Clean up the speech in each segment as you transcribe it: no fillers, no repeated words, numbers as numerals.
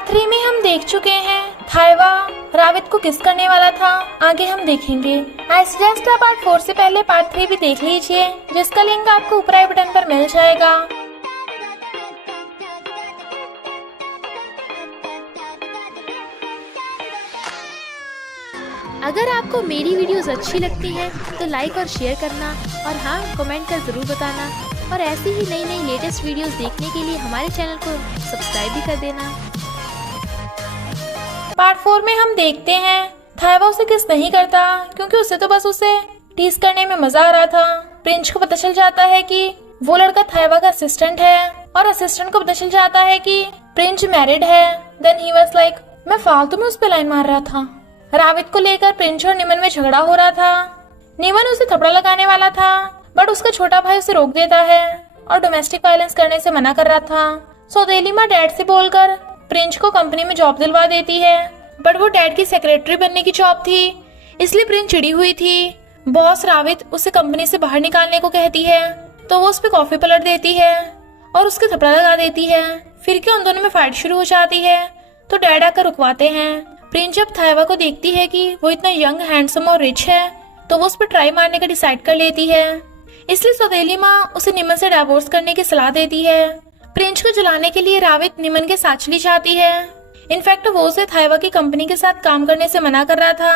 Part 3 में हम देख चुके हैं थाइवा रावित को किस करने वाला था, आगे हम देखेंगे। आई सजेस्ट आप पार्ट 4 से पहले पार्ट 3 भी देख लीजिए, जिसका लिंक आपको ऊपर आई बटन पर मिल जाएगा। अगर आपको मेरी वीडियोस अच्छी लगती हैं तो लाइक और शेयर करना और हाँ कमेंट कर ज़रूर बताना, और ऐसी ही नई नई लेटेस्ट वीडियोस देखने के लिए हमारे चैनल को सब्सक्राइब भी कर देना। पार्ट 4 में हम देखते हैं थाइवा उसे किस नहीं करता, क्योंकि उसे तो बस उसे टीज करने में मजा आ रहा था। प्रिंस को पता चल जाता है कि वो लड़का थाइवा का असिस्टेंट है, और असिस्टेंट को पता चल जाता है कि प्रिंस मैरिड है। देन ही वाज लाइक, मैं फालतू में उस पे लाइन मार रहा था। रावित को लेकर प्रिंस और निमन में झगड़ा हो रहा था। निमन उसे थप्पड़ लगाने वाला था, बट उसका छोटा भाई उसे रोक देता है और डोमेस्टिक वायलेंस करने से मना कर रहा था। सौतेली माँ डैड से बोलकर प्रिंस को कंपनी में जॉब दिलवा देती है, बट वो डैड की सेक्रेटरी बनने की जॉब थी, इसलिए प्रिंस चिड़ी हुई थी। बॉस रावित उसे कंपनी से बाहर निकालने को कहती है, तो वो उस पर कॉफी पलट देती है और उसके थप्पड़ लगा देती है। फिर क्या उन दोनों में फाइट शुरू हो जाती है, तो डैड आकर रुकवाते हैं। प्रिंस जब थाइवा को देखती है कि वो इतना यंग, हैंडसम और रिच है, तो वो उस पर ट्राई मारने का डिसाइड कर लेती है। इसलिए सौतेली माँ उसे निमन से डाइवोर्स करने की सलाह देती है। प्रिंस को जलाने के लिए रावित निमन के साथ चली जाती है। इनफैक्ट वो उसे थाइवा की कंपनी के साथ काम करने से मना कर रहा था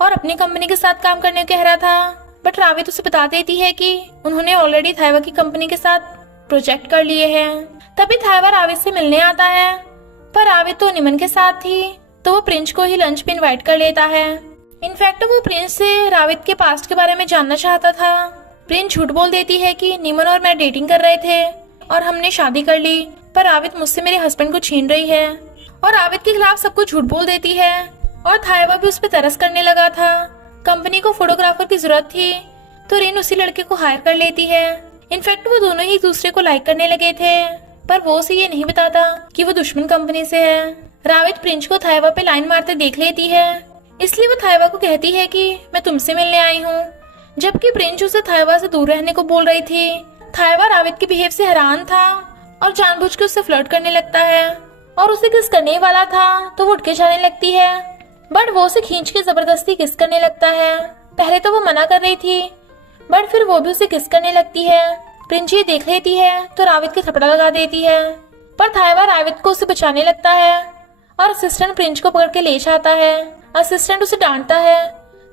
और अपनी कंपनी के साथ काम करने को कह रहा था, बट रावित उसे बता देती है कि उन्होंने ऑलरेडी थाइवा की कंपनी के साथ प्रोजेक्ट कर लिए हैं। तभी थाइवा रावित से मिलने आता है, पर रावित तो निमन के साथ थी, तो वो प्रिंस को ही लंच पे इनवाइट कर लेता है। इनफैक्ट वो प्रिंस से रावित के पास्ट के बारे में जानना चाहता था। प्रिंस झूठ बोल देती है कि निमन और मैं डेटिंग कर रहे थे और हमने शादी कर ली, पर रावित मुझसे मेरे हस्बैंड को छीन रही है, और रावित के खिलाफ सब कुछ झूठ बोल देती है। और थाइवा भी उस पर तरस करने लगा था। कंपनी को फोटोग्राफर की जरूरत थी, तो रिन उसी लड़के को हायर कर लेती है। इनफैक्ट वो दोनों ही एक दूसरे को लाइक करने लगे थे, पर वो उसे ये नहीं बताता कि वो दुश्मन कंपनी से है। रावित प्रिंस को थाइवा पे लाइन मारते देख लेती है, इसलिए वो थाइवा को कहती है कि मैं तुमसे मिलने आई हूँ, जबकि प्रिंस उसे थाइवा से दूर रहने को बोल रही थी। थाइवा रावित के बिहेव से हैरान था और जानबूझ के उससे फ्लर्ट करने लगता है, और उसे किस करने वाला था तो वो उठ के जाने लगती है, बट वो उसे खींच के जबरदस्ती किस करने लगता है। पहले तो वो मना कर रही थी, बट फिर वो भी उसे किस करने लगती है। प्रिंस ये देख लेती है तो रावित के थप्पड़ लगा देती है, पर थाइवा रावित को उसे बचाने लगता है और असिस्टेंट प्रिंस को पकड़ के ले जाता है। असिस्टेंट उसे डांटता है,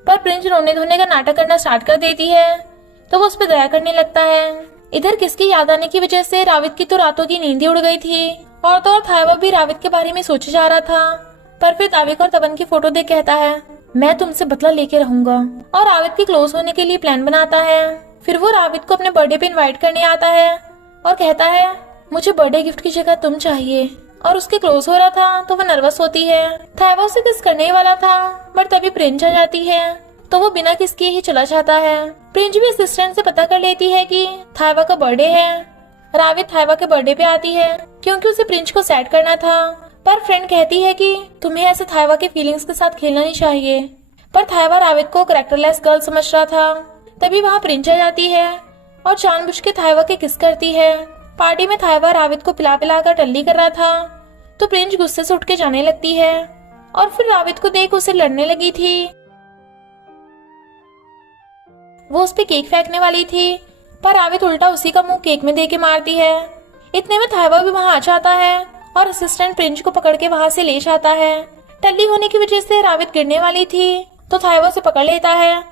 पर प्रिंस रोने धोने का नाटक करना स्टार्ट कर देती है, तो वो उस पर दया करने लगता है। इधर किसकी याद आने की वजह से रावित की तो रातों की नींद ही उड़ गई थी, और तो और थाइवा भी रावित के बारे में सोचे जा रहा था। पर फिर ताविक और तबन की फोटो देख कहता है, मैं तुमसे बदला लेके रहूंगा, और रावित के क्लोज होने के लिए प्लान बनाता है। फिर वो रावित को अपने बर्थडे पे इनवाइट करने आता है और कहता है, मुझे बर्थडे गिफ्ट की जगह तुम चाहिए, और उसके क्लोज हो रहा था तो वो नर्वस होती है। थाइवा उसे किस करने वाला था, बट तभी प्रिंस आ जाती है, तो वो बिना किस किए ही चला जाता है। प्रिंस भी असिस्टेंट से पता कर लेती है कि थाइवा का बर्थडे है। रावित थाइवा के बर्थडे पे आती है, क्योंकि उसे प्रिंस को सैड करना था, पर फ्रेंड कहती है कि तुम्हें ऐसे थाइवा के फीलिंग्स के साथ खेलना नहीं चाहिए। पर थाइवा रावित को कैरेक्टरलेस गर्ल समझ रहा था। तभी वहाँ प्रिंस आ जाती है और जानबूझ के थाइवा के किस करती है। पार्टी में थाइवा रावित को पिला पिला कर टल्ली कर रहा था, तो प्रिंस गुस्से से उठ के जाने लगती है, और फिर रावित को देख उसे लड़ने लगी थी। वो उस पे केक फेंकने वाली थी, पर रावित उल्टा उसी का मुंह केक में दे के मारती है। इतने में थाइवा भी वहां आ जाता है और असिस्टेंट प्रिंस को पकड़ के वहां से ले जाता है। टल्ली होने की वजह से रावित गिरने वाली थी, तो थाइवा उसे पकड़ लेता है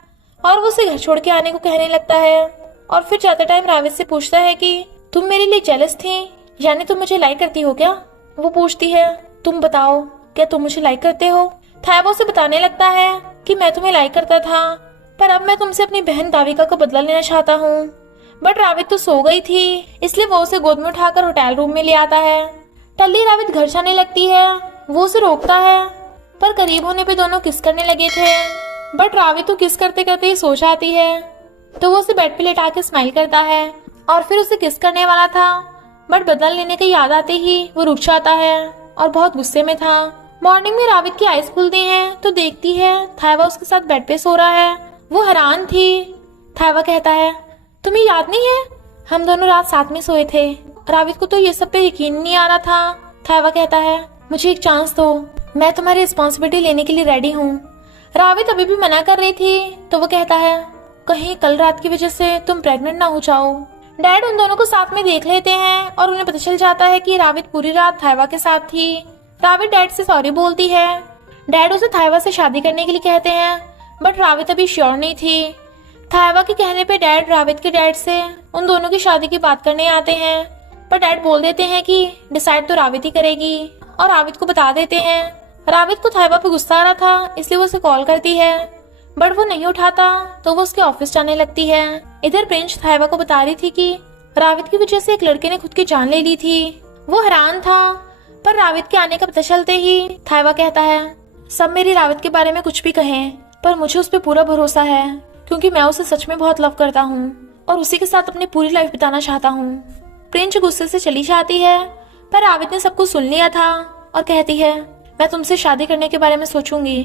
और वो उसे घर छोड़ के आने को कहने लगता है। और फिर जाते टाइम रावित से पूछता है कि तुम मेरे लिए जेलस थी, यानी तुम मुझे लाइक करती हो क्या? वो पूछती है, तुम बताओ, क्या तुम मुझे लाइक करते हो? थाइवा उसे बताने लगता है कि मैं तुम्हें लाइक करता था, पर अब मैं तुमसे अपनी बहन दाविका को बदला लेना चाहता हूँ। बट रावित तो सो गई थी, इसलिए वो उसे गोद में उठाकर होटल रूम में ले आता है। टल्ली रावित घर जाने लगती है, वो उसे रोकता है, पर करीब होने पे दोनों किस करने लगे थे, बट रावित तो किस करते करते ही सो जाती है, तो वो उसे बेड पे लेटा के स्माइल करता है, और फिर उसे किस करने वाला था, बट बदला लेने की याद आते ही वो रुक जाता है और बहुत गुस्से में था। मॉर्निंग में रावित की आईज खुलती हैं, तो देखती है थाइवा उसके साथ बेड पे सो रहा है। वो हैरान थी। थाइवा कहता है, तुम्हें याद नहीं है हम दोनों रात साथ में सोए थे? रावित को तो ये सब पे यकीन नहीं आ रहा था। थाइवा कहता है, मुझे एक चांस दो, मैं तुम्हारी रिस्पॉन्सिबिलिटी लेने के लिए रेडी हूँ। रावित अभी भी मना कर रही थी तो वो कहता है, कहीं कल रात की वजह से तुम प्रेग्नेंट ना हो जाओ। डैड उन दोनों को साथ में देख लेते हैं और उन्हें पता चल जाता है कि रावित पूरी रात थाइवा के साथ थी। रावित डैड से सॉरी बोलती है। डैड उसे थाइवा से शादी करने के लिए कहते हैं, बट रावित अभी श्योर नहीं थी। थाइवा के कहने पे डैड रावित के डैड से उन दोनों की शादी की बात करने आते हैं, पर डैड बोल देते हैं कि डिसाइड तो रावित ही करेगी और रावित को बता देते हैं। रावित को थाइवा पे गुस्सा आ रहा था, इसलिए वो उसे कॉल करती है, बट वो नहीं उठाता तो वो उसके ऑफिस जाने लगती है। इधर प्रिंस थाइवा को बता रही थी कि रावित की वजह से एक लड़के ने खुद की जान ले ली थी। वो हैरान था, पर रावित के आने का पता चलते ही थाइवा कहता है, सब मेरी रावित के बारे में कुछ भी कहें, पर मुझे उस पर पूरा भरोसा है क्योंकि मैं उसे सच में बहुत लव करता हूँ और उसी के साथ अपनी पूरी लाइफ बिताना चाहता हूँ। प्रिंस गुस्से से चली जाती है, पर रावित ने सब कुछ सुन लिया था और कहती है, मैं तुमसे शादी करने के बारे में सोचूंगी।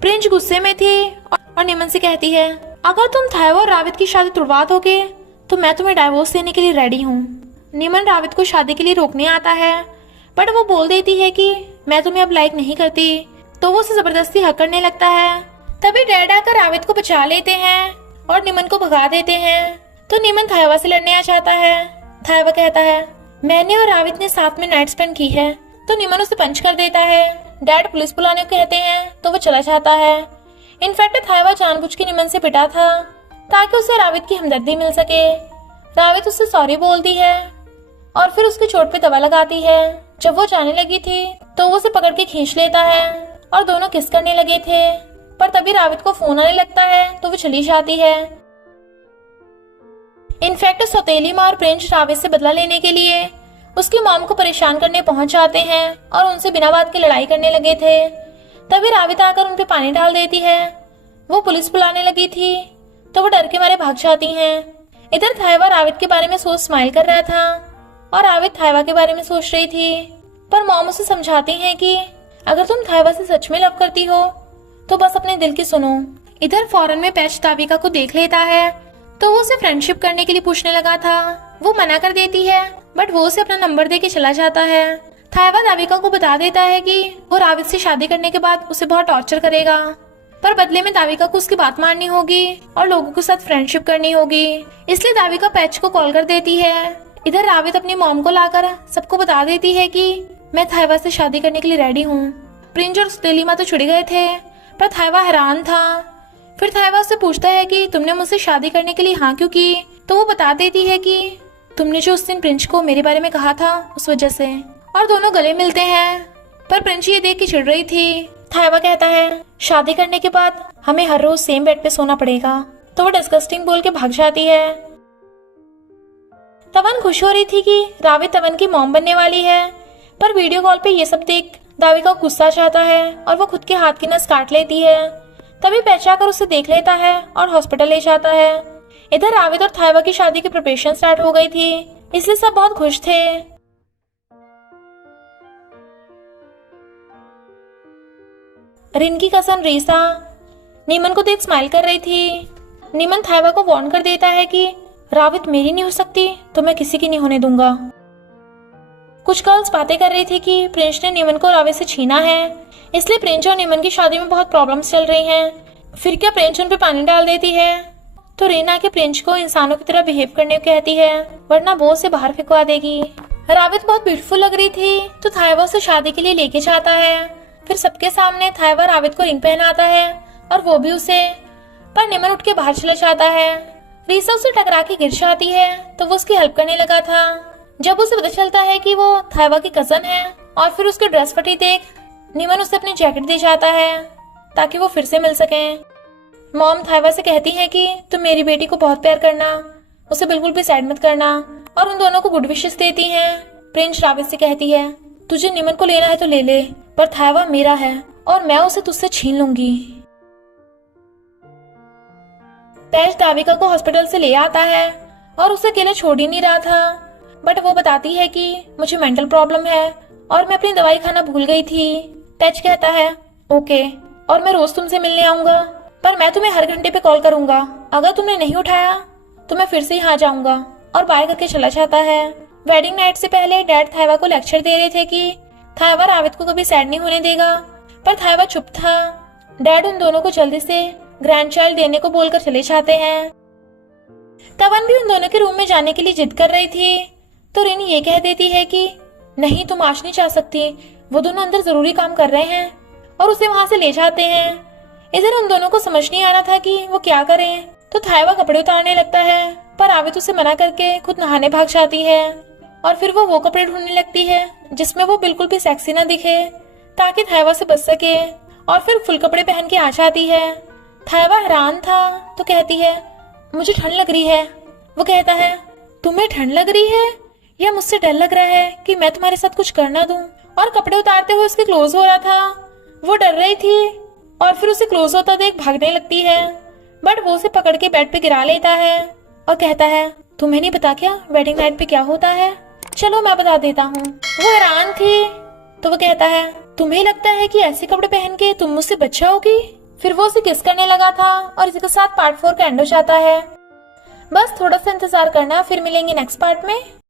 प्रिंस गुस्से में थी और निमन से कहती है, अगर तुम थाइवा और रावित की शादी तुड़वा दोगे तो मैं तुम्हें डाइवोर्स देने के लिए रेडी हूँ। निमन रावित को शादी के लिए रोकने आता है, बट वो बोल देती है कि मैं तुम्हें अब लाइक नहीं करती, तो वो उसे जबरदस्ती हक करने लगता है। तभी डैड आकर रावित को बचा लेते हैं और निमन को भगा देते हैं। तो निमन थाइवा से लड़ने आ जाता है। थाइवा कहता है, मैंने और रावित ने साथ में नाइट स्पेंड की है, तो निमन उसे पंच कर देता है। डैड पुलिस बुलाने को कहते हैं तो वो चला जाता है। इनफैक्ट थाइवा जानबूझ के निमन से पिटा था ताकि उसे रावित की हमदर्दी मिल सके। रावित उससे सॉरी बोलती है और फिर उसकी चोट पे दवा लगाती है। जब वो जाने लगी थी तो वो उसे पकड़ के खींच लेता है और दोनों किस करने लगे थे, पर तभी रावित को फोन आने लगता है तो वो चली जाती है। इनफैक्ट सौतेली माँ और प्रिंस रावित से बदला लेने के लिए उसकी मॉम को परेशान करने पहुंच जाते हैं और उनसे बिना बात के लड़ाई करने लगे थे। तभी रावित आकर उन पे पानी डाल देती है। वो पुलिस बुलाने लगी थी तो वो डर के मारे भाग जाती हैं। इधर थाइवा रावित के बारे में सोच स्माइल कर रहा था और रावित थाइवा के बारे में सोच रही थी, पर मॉम उसे समझाती हैं कि अगर तुम थाइवा से सच में लव करती हो तो बस अपने दिल की सुनो। इधर फॉरेन में पैच दाविका को देख लेता है तो वो उसे फ्रेंडशिप करने के लिए पूछने लगा था। वो मना कर देती है, बट वो उसे अपना नंबर दे के चला जाता है। थाइवा दाविका को बता देता है कि वो रावित से शादी करने के बाद उसे बहुत टॉर्चर करेगा, पर बदले में दाविका को उसकी बात माननी होगी और लोगों के साथ फ्रेंडशिप करनी होगी। इसलिए दाविका पैच को कॉल कर देती है। इधर रावित अपनी मॉम को लाकर सबको बता देती है कि मैं थाइवा से शादी करने के लिए रेडी हूँ। प्रिंस और सौतेली माँ तो छुड़ गए थे, पर थाइवा हैरान था। फिर थाइवा उससे पूछता है कि तुमने मुझसे शादी करने के लिए हाँ क्यों की, तो वो बता देती है कि तुमने जो उस दिन प्रिंस को मेरे बारे में कहा था उस वजह से। और दोनों गले मिलते हैं, पर प्रिंस ये देख के चिढ़ रही थी। थाइवा कहता है, शादी करने के बाद हमें हर रोज सेम बेड पे सोना पड़ेगा, तो वो डिस्गस्टिंग बोल के भाग जाती है। तवन खुश हो रही थी कि रावित तवन की मॉम बनने वाली है, पर वीडियो कॉल पे ये सब देख दाविका को गुस्सा जाता है और वो खुद के हाथ की नस काट लेती है। तभी पैचा कर उसे देख लेता है और हॉस्पिटल ले जाता है। इधर रावित और थाइवा की शादी की प्रिपरेशन स्टार्ट हो गई थी, इसलिए सब बहुत खुश थे। रिन की कजन रीसा निमन को देख स्माइल कर रही थी। निमन थाइवा को वार्न कर देता है कि रावित मेरी नहीं हो सकती तो मैं किसी की नहीं होने दूंगा। कुछ गर्ल्स बातें कर रही थी कि प्रिंस ने निमन को रावित से छीना है, इसलिए प्रिंस और निमन की शादी में बहुत प्रॉब्लम्स चल रही हैं। फिर क्या प्रिंस उन पे पानी डाल देती है, तो रीना के प्रिंस को इंसानों की तरह बिहेव करने को कहती है, वरना वो उसे बाहर फेंकवा देगी। रावित बहुत ब्यूटीफुल लग रही थी, तो थाइवा उसे शादी के लिए लेके जाता है। फिर सबके सामने थाइवा रावित को रिंग पहनाता है और वो भी उसे, पर निमन उठ के बाहर चला जाता है। रीसा उसे टकरा के गिर जाती है, तो वो उसकी हेल्प करने लगा था। जब उसे पता चलता है कि वो थाइवा की कजन है और फिर उसकी ड्रेस फटी देख निमन उसे अपनी जैकेट दे जाता है ताकि वो फिर से मिल सकें। मॉम थाइवा से कहती है कि तुम मेरी बेटी को बहुत प्यार करना, उसे बिल्कुल भी सैड मत करना, और उन दोनों को गुड विशेस देती हैं। प्रिंस रावित से कहती है, तुझे निमन को लेना है तो ले ले, पर थाइवा मेरा है और मैं उसे तुझसे छीन लूंगी। पैच दाविका को हॉस्पिटल से ले आता है और उसे अकेले छोड़ ही नहीं रहा था, बट वो बताती है कि मुझे मेंटल प्रॉब्लम है और मैं अपनी दवाई खाना भूल गई थी। पैच कहता है, ओके, और मैं रोज तुमसे मिलने आऊंगा, पर मैं तुम्हें हर घंटे पे कॉल करूंगा। अगर तुमने नहीं उठाया तो मैं फिर से यहाँ जाऊंगा, और बाय करके चला जाता है। वेडिंग नाइट से पहले डैड थाइवा को लेक्चर दे रहे थे कि थायवा रावित को कभी सैड नहीं होने देगा, पर थायवा चुप था। डैड उन दोनों को जल्दी से ग्रैंड चाइल्ड देने को बोलकर चले जाते हैं। तवन भी उन दोनों के रूम में जाने के लिए जिद कर रही थी, तो रिन ये कह देती है कि नहीं, तुम आज नहीं जा सकती, वो दोनों अंदर जरूरी काम कर रहे हैं, और उसे वहां से ले जाते हैं। इधर उन दोनों को समझ नहीं आ रहा था कि वो क्या करें, तो थायवा कपड़े उतारने लगता है, पर रावित उसे मना करके खुद नहाने भाग जाती है। और फिर वो कपड़े ढूंढने लगती है जिसमें वो बिल्कुल भी सेक्सी ना दिखे, ताकि थायवा से बच सके, और फिर फुल कपड़े पहन के आ जाती है। थायवा हैरान था, तो कहती है मुझे ठंड लग रही है। वो कहता है तुम्हें ठंड लग रही है, या मुझसे डर लग रहा है कि मैं तुम्हारे साथ कुछ कर ना दूं। और कपड़े उतारते हुए उसके क्लोज हो रहा था, वो डर रही थी, और फिर उसे क्लोज होता देख भागने लगती है, बट वो उसे पकड़ के बेड पे गिरा लेता है और कहता है तुम्हें नहीं पता क्या वेडिंग नाइट पे क्या होता है? चलो मैं बता देता हूँ। वो हैरान थी, तो वो कहता है तुम्हें लगता है कि ऐसे कपड़े पहन के तुम मुझसे बच जाओगी? फिर वो उसे किस करने लगा था, और इसके साथ पार्ट 4 का एंड हो जाता है। बस थोड़ा सा इंतजार करना, फिर मिलेंगे नेक्स्ट पार्ट में।